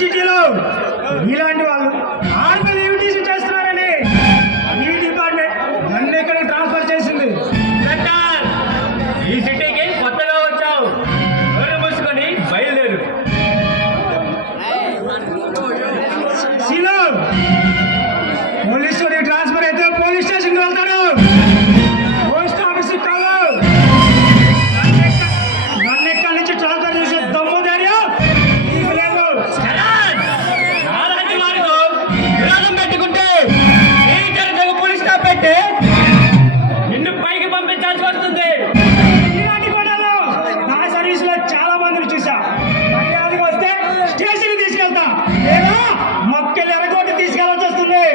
సిటీలో ఇలాంటి వాళ్ళు ఆర్మీలు ఇన్విటేషన్ చేస్తున్నారండి. ఈ డిపార్ట్మెంట్ నన్ను ఇక్కడ ట్రాన్స్ఫర్ చేసింది. ఈ సిటీకి కొత్తగా వచ్చావు, నోరు మూసుకొని బయలుదేరు. పోలీసు ట్రాన్స్ఫర్ అయితే పోలీస్ స్టేషన్కి వెళ్తాడు, పోస్ట్ ఆఫీస్కి కాదు. నన్ను ఎక్కడి నుంచి ట్రాన్స్ఫర్ చేసే దమ్ము ధైర్యం నీకు లేదు. నాలాంటి వారితో విరోధం పెట్టుకుంటే పోలీస్ స్టాప్ పెట్టి నిన్ను పైకి పంపించాల్సి వస్తుంది. ఇలాంటి గొడవలు నా సర్వీస్ లో చాలా మందిని చూసా. మర్యాదకి వస్తే స్టేషన్ తీసుకెళ్తా, లేదా మొక్కలు ఎరగొట్టి తీసుకెళ్ళాల్సి వస్తుంది.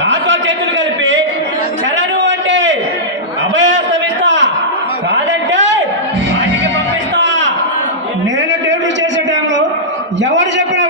నాతో చేతులు కలిపి చలను అంటే అభయాస్తం ఇస్తా, కాదంటే వాటికి పంపిస్తా. నేను డ్యూటీ చేసే టైంలో ఎవరు చెప్పిన